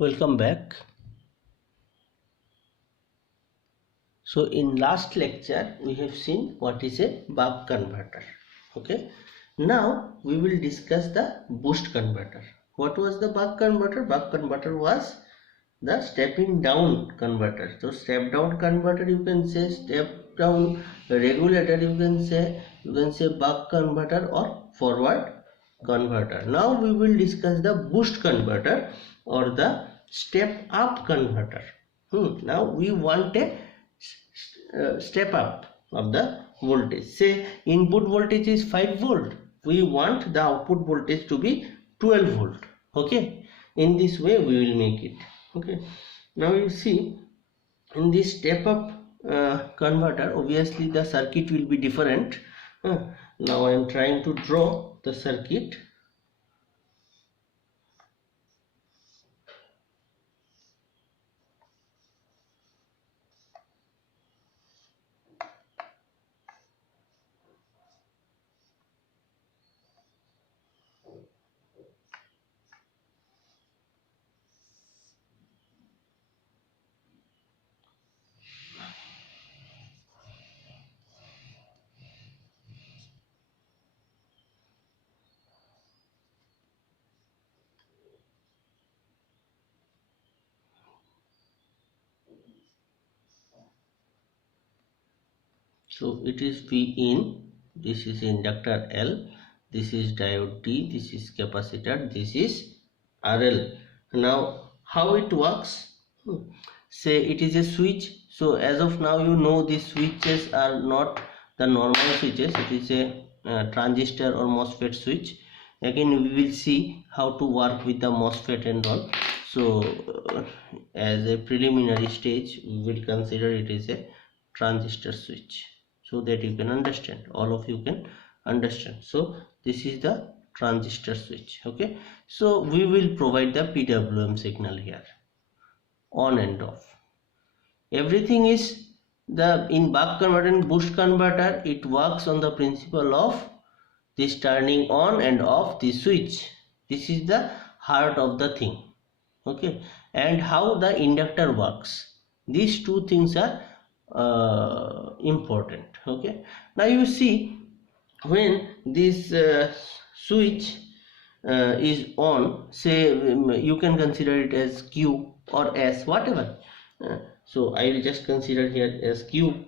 Welcome back. So in last lecture we have seen what is a buck converter. Okay, now we will discuss the boost converter. What was the buck converter? Buck converter was the stepping down converter. So step down converter you can say, step down regulator you can say buck converter or forward converter. Now we will discuss the boost converter or the step up converter. Now we want a step up of the voltage. Say input voltage is 5 volt, we want the output voltage to be 12 volt. Okay, in this way we will make it. Okay, now you see in this step up converter, obviously the circuit will be different. Now I am trying to draw the circuit. So it is V in, this is inductor L, this is diode D, this is capacitor, this is RL. Now how it works? Say it is a switch. So as of now you know these switches are not the normal switches, it is a transistor or MOSFET switch. Again we will see how to work with the MOSFET and all. So as a preliminary stage we will consider it is a transistor switch, so that you can understand, all of you can understand. So this is the transistor switch. Okay, so we will provide the PWM signal here, on and off. Everything is in buck converter and boost converter, it works on the principle of this turning on and off the switch. This is the heart of the thing. Okay, and how the inductor works, these two things are important. Okay, now you see when this switch is on, say you can consider it as Q or S, whatever. So I will just consider here as Q.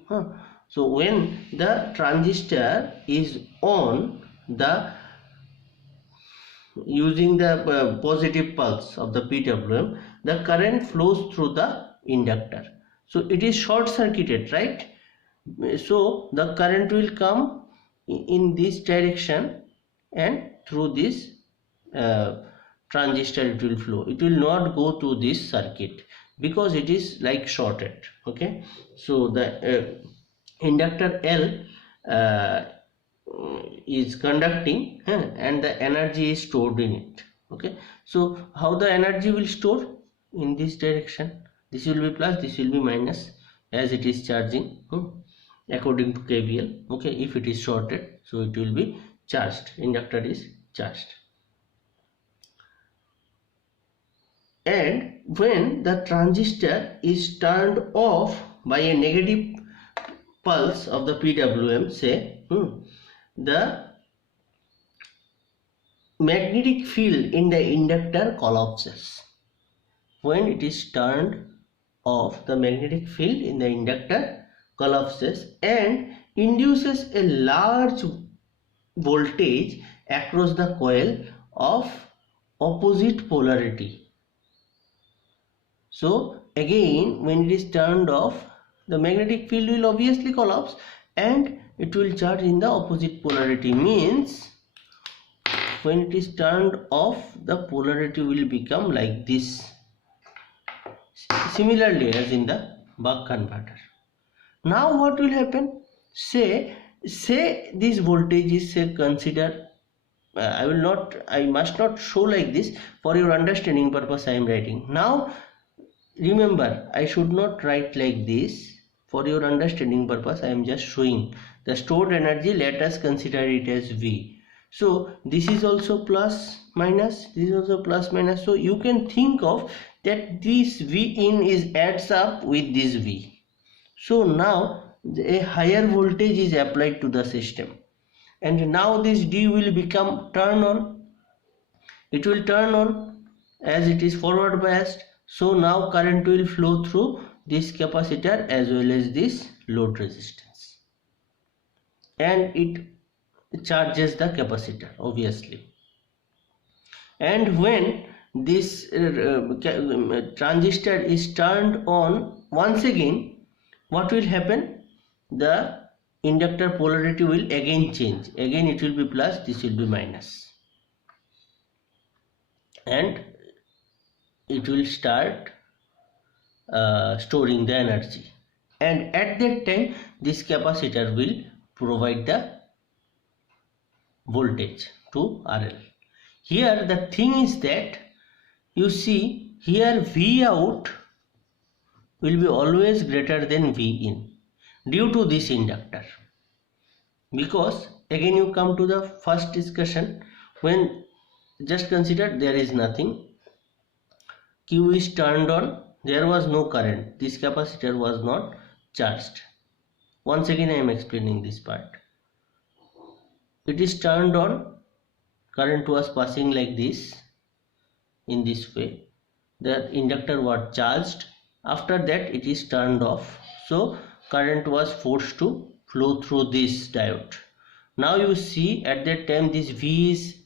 So when the transistor is on, the using the positive pulse of the PWM, the current flows through the inductor. So it is short circuited, right? So the current will come in this direction and through this transistor it will flow. It will not go to this circuit because it is like shorted. Okay, so the inductor L is conducting and the energy is stored in it. Okay, so how the energy will store? In this direction, this will be plus, this will be minus, as it is charging according to KVL. Okay, if it is shorted, so it will be charged, inductor is charged. And when the transistor is turned off by a negative pulse of the PWM, say the magnetic field in the inductor collapses. When it is turned off, the magnetic field in the inductor collapses and induces a large voltage across the coil of opposite polarity. So again, when it is turned off, the magnetic field will obviously collapse and it will charge in the opposite polarity. Means when it is turned off, the polarity will become like this, similarly as in the buck converter. Now what will happen? Say this voltage is, say, consider I must not show like this, for your understanding purpose I am writing. Now remember, I should not write like this, for your understanding purpose I am just showing the stored energy. Let us consider it as V. So this is also plus minus, this is also plus minus. So you can think of that this V in is adds up with this V. So now a higher voltage is applied to the system, and now this D will become turn on. It will turn on as it is forward biased. So now current will flow through this capacitor as well as this load resistance, and it charges the capacitor obviously. And when this transistor is turned on once again, what will happen? The inductor polarity will again change. Again it will be plus, this will be minus, and it will start storing the energy, and at that time this capacitor will provide the voltage to RL. Here the thing is that you see here V out will be always greater than V in due to this inductor, because again you come to the first discussion, when just consider there is nothing, Q is turned on, there was no current, this capacitor was not charged. Once again I am explaining this part. It is turned on, current was passing like this, in this way, the inductor was charged. After that it is turned off, so current was forced to flow through this diode. Now you see at that time this V is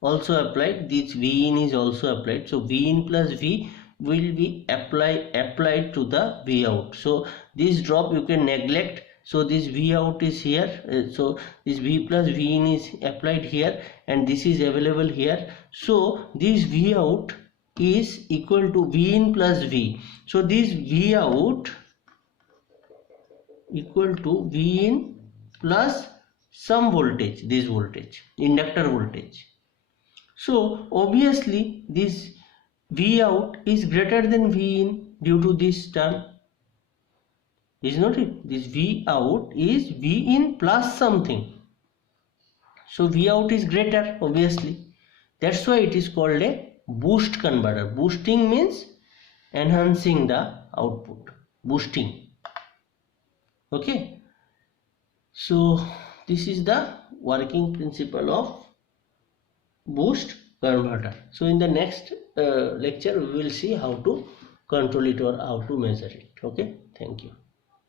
also applied, this V in is also applied, so V in plus V will be applied to the V out. So this drop you can neglect, so this V out is here, so this V plus V in is applied here, and this is available here. So this V out is equal to V in plus V. So this V out equal to V in plus some voltage, this voltage, inductor voltage. So obviously this V out is greater than V in due to this term, is not it? This V out is V in plus something, so V out is greater obviously. That's why it is called a boost converter. Boosting means enhancing the output, boosting. Okay, so this is the working principle of boost converter. So in the next lecture we will see how to control it or how to measure it. Okay, thank you.